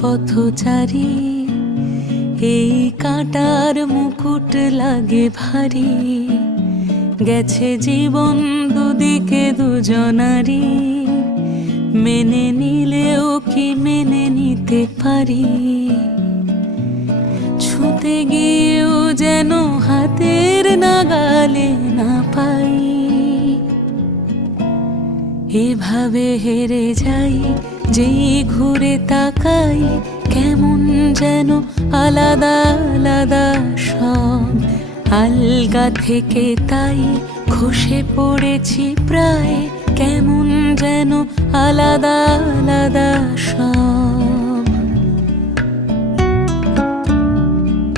পথচারী, এই কাঁটার মুকুট লাগে ভারী। গেছে জীবন দুদিকে দুজনারই, মেনে নিলেও কি মেনে নিতে পারি? ছুঁতে গিয়েও যেন হাতের নাগালে না পাই। এভাবে হেরে যাই, যেই ঘুরে তাকাই, কেমন যেন আলাদা আলাদা সব। আলগা থেকে তাই খসে পড়েছি প্রায়, কেমন যেন আলাদা আলাদা সব।